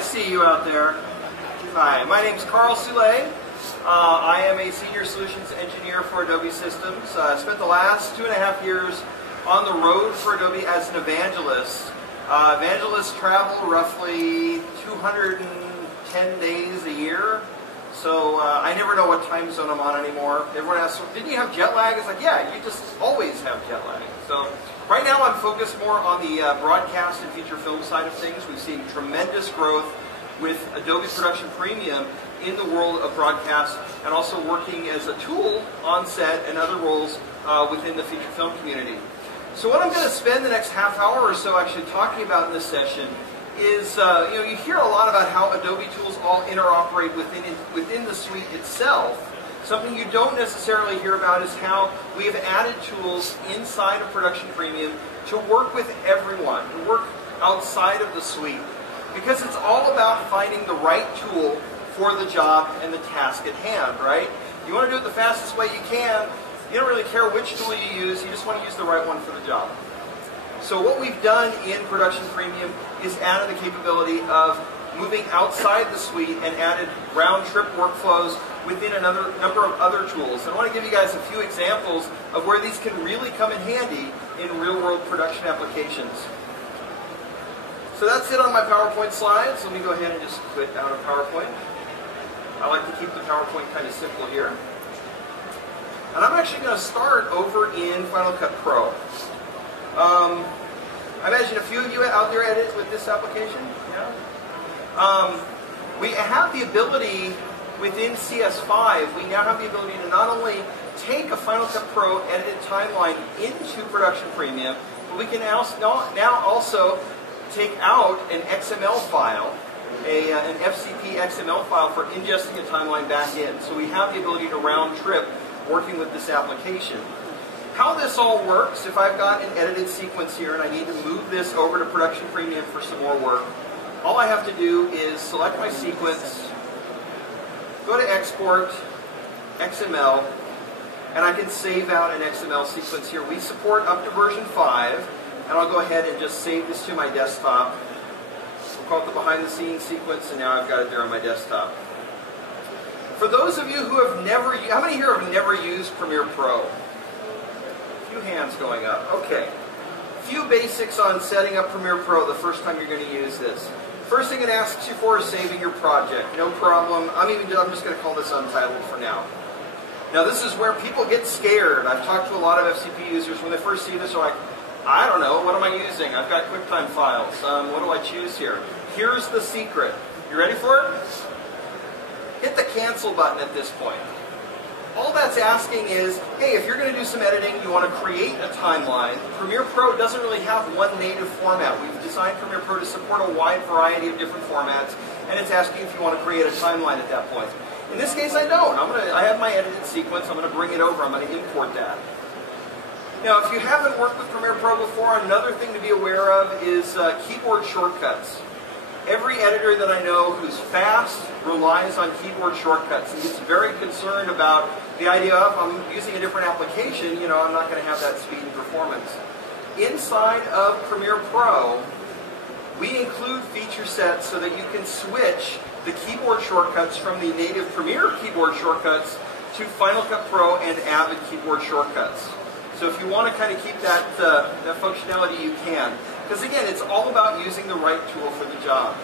I see you out there. Hi, my name's Carl Soule. I am a Senior Solutions Engineer for Adobe Systems. I spent the last 2.5 years on the road for Adobe as an evangelist. Evangelists travel roughly 210 days a year. So I never know what time zone I'm on anymore. Everyone asks, didn't you have jet lag? It's like, yeah, you just always have jet lag. So right now I'm focused more on the broadcast and feature film side of things. We've seen tremendous growth with Adobe Production Premium in the world of broadcast, and also working as a tool on set and other roles within the feature film community. So what I'm going to spend the next half hour or so actually talking about in this session is, you hear a lot about how Adobe tools all interoperate within the suite itself. Something you don't necessarily hear about is how we have added tools inside of Production Premium to work with everyone, to work outside of the suite. Because it's all about finding the right tool for the job and the task at hand, right? You want to do it the fastest way you can. You don't really care which tool you use. You just want to use the right one for the job. So what we've done in Production Premium is added the capability of moving outside the suite and added round-trip workflows within a number of other tools. And I want to give you guys a few examples of where these can really come in handy in real-world production applications. So that's it on my PowerPoint slides. Let me go ahead and just quit out of PowerPoint. I like to keep the PowerPoint kind of simple here. And I'm actually going to start over in Final Cut Pro. I imagine a few of you out there edit with this application. Yeah. We have the ability within CS5, we now have the ability to not only take a Final Cut Pro edited timeline into Production Premium, but we can now also take out an XML file, an FCP XML file for ingesting a timeline back in. So we have the ability to round trip working with this application. How this all works, if I've got an edited sequence here and I need to move this over to Production Premium for some more work, all I have to do is select my sequence, go to Export, XML, and I can save out an XML sequence here. We support up to version 5. And I'll go ahead and just save this to my desktop. We'll call it the behind-the-scenes sequence, and now I've got it there on my desktop. For those of you who have never, how many here have never used Premiere Pro? A few hands going up. Okay. A few basics on setting up Premiere Pro the first time you're going to use this. First thing it asks you for is saving your project. No problem. I'm just going to call this untitled for now. Now this is where people get scared. I've talked to a lot of FCP users. When they first see this, they're like, I don't know, what am I using? I've got QuickTime files. What do I choose here? Here's the secret. You ready for it? Hit the cancel button at this point. All that's asking is, hey, if you're going to do some editing, you want to create a timeline. Premiere Pro doesn't really have one native format. We've designed Premiere Pro to support a wide variety of different formats, and it's asking if you want to create a timeline at that point. In this case, I don't. I have my edited sequence. I'm going to bring it over. I'm going to import that. Now, if you haven't worked with Premiere Pro before, another thing to be aware of is keyboard shortcuts. Every editor that I know who's fast relies on keyboard shortcuts and gets very concerned about the idea of, I'm using a different application, I'm not going to have that speed and performance. Inside of Premiere Pro, we include feature sets so that you can switch the keyboard shortcuts from the native Premiere keyboard shortcuts to Final Cut Pro and Avid keyboard shortcuts. So if you want to kind of keep that functionality, you can. Because again, it's all about using the right tool for the job.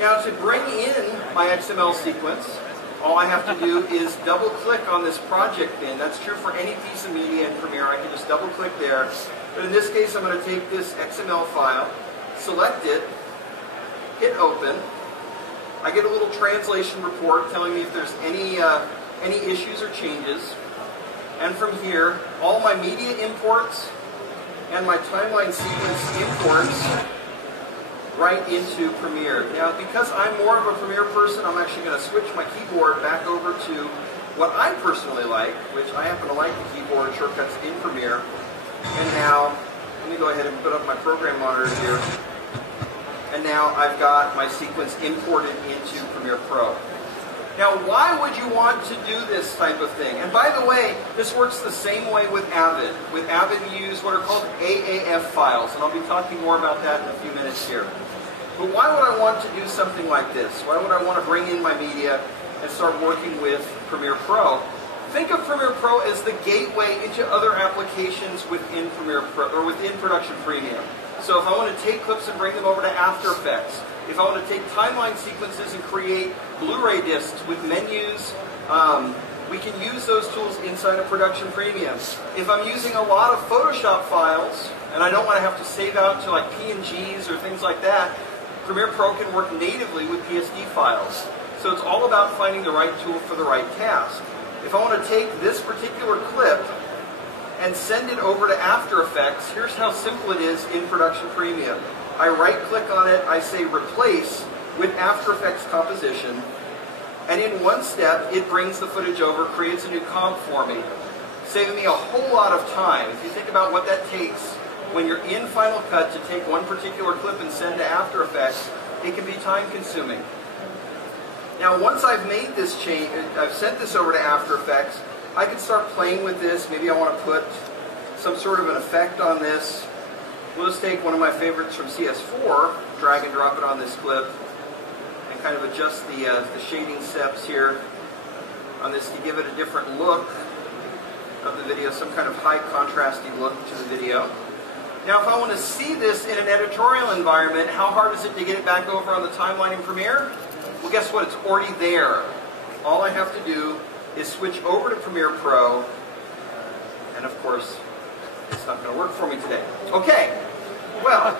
Now to bring in my XML sequence, all I have to do is double click on this project bin. That's true for any piece of media in Premiere. I can just double click there. But in this case, I'm going to take this XML file, select it, hit open. I get a little translation report telling me if there's any issues or changes. And from here, all my media imports and my timeline sequence imports right into Premiere. Now, because I'm more of a Premiere person, I'm actually going to switch my keyboard back over to what I personally like, which I happen to like the keyboard shortcuts in Premiere. And now, let me go ahead and put up my program monitor here. And now I've got my sequence imported into Premiere Pro. Now, why would you want to do this type of thing? And by the way, this works the same way with Avid. With Avid, we use what are called AAF files, and I'll be talking more about that in a few minutes here. But why would I want to do something like this? Why would I want to bring in my media and start working with Premiere Pro? Think of Premiere Pro as the gateway into other applications within Premiere Pro, or within Production Premium. So if I want to take clips and bring them over to After Effects, if I want to take timeline sequences and create Blu-ray discs with menus, we can use those tools inside of Production Premium. If I'm using a lot of Photoshop files, and I don't want to have to save out to like PNGs or things like that, Premiere Pro can work natively with PSD files. So it's all about finding the right tool for the right task. If I want to take this particular clip and send it over to After Effects, here's how simple it is in Production Premium. I right-click on it, I say Replace with After Effects Composition, and in one step, it brings the footage over, creates a new comp for me, saving me a whole lot of time. If you think about what that takes when you're in Final Cut to take one particular clip and send to After Effects, it can be time-consuming. Now, once I've made this change, I've sent this over to After Effects, I can start playing with this. Maybe I want to put some sort of an effect on this. We'll just take one of my favorites from CS4, drag and drop it on this clip, and kind of adjust the shading steps here on this to give it a different look of the video, some kind of high contrasty look to the video. Now, if I want to see this in an editorial environment, how hard is it to get it back over on the timeline in Premiere? Well, guess what? It's already there. All I have to do is switch over to Premiere Pro, and of course, it's not going to work for me today. Okay, well,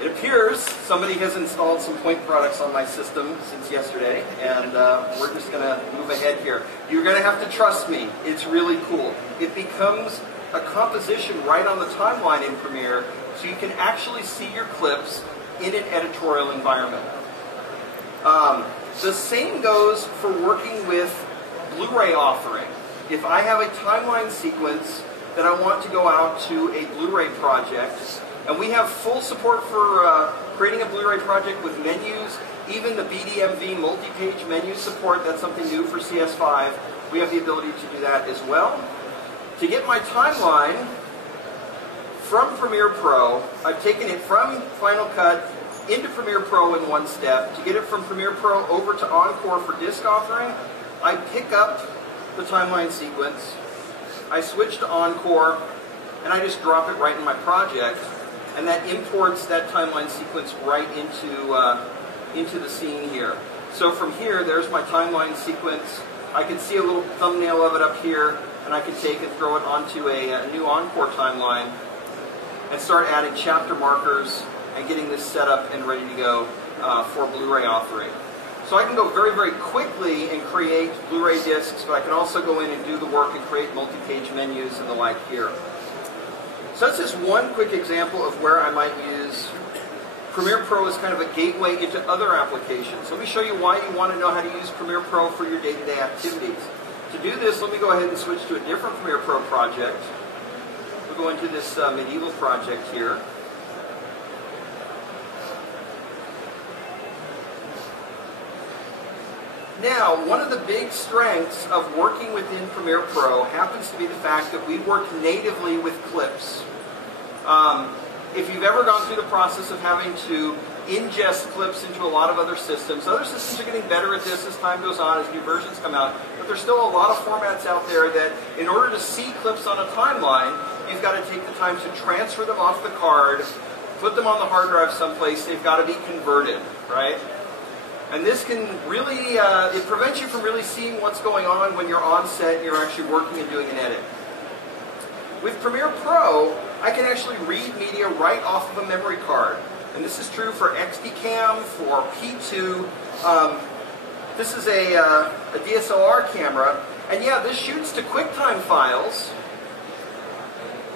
it appears somebody has installed some point products on my system since yesterday, and we're just going to move ahead here. You're going to have to trust me. It's really cool. It becomes a composition right on the timeline in Premiere, so you can actually see your clips in an editorial environment. The same goes for working with Blu-ray authoring. If I have a timeline sequence that I want to go out to a Blu-ray project, and we have full support for creating a Blu-ray project with menus, even the BDMV multi-page menu support, that's something new for CS5. We have the ability to do that as well. To get my timeline from Premiere Pro, I've taken it from Final Cut into Premiere Pro in one step. To get it from Premiere Pro over to Encore for disc authoring, I pick up the timeline sequence, I switch to Encore, and I just drop it right in my project, and that imports that timeline sequence right into the scene here. So from here, there's my timeline sequence. I can see a little thumbnail of it up here, and I can take and throw it onto a new Encore timeline and start adding chapter markers and getting this set up and ready to go for Blu-ray authoring. So I can go very, very quickly and create Blu-ray discs, but I can also go in and do the work and create multi-page menus and the like here. So that's just one quick example of where I might use Premiere Pro as kind of a gateway into other applications. Let me show you why you want to know how to use Premiere Pro for your day-to-day activities. To do this, let me go ahead and switch to a different Premiere Pro project. We'll go into this medieval project here. Now, one of the big strengths of working within Premiere Pro happens to be the fact that we work natively with clips. If you've ever gone through the process of having to ingest clips into a lot of other systems are getting better at this as time goes on, as new versions come out, but there's still a lot of formats out there that in order to see clips on a timeline, you've got to take the time to transfer them off the card, put them on the hard drive someplace, they've got to be converted, right? And this can really, it prevents you from really seeing what's going on when you're on set and you're actually working and doing an edit. With Premiere Pro, I can actually read media right off of a memory card. And this is true for XDCam, for P2. This is a DSLR camera. And yeah, this shoots to QuickTime files.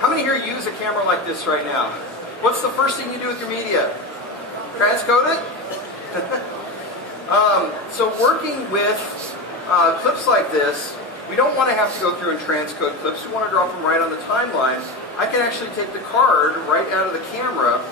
How many here use a camera like this right now? What's the first thing you do with your media? Transcode it? So working with clips like this, we don't want to have to go through and transcode clips. We want to drop them right on the timeline. I can actually take the card right out of the camera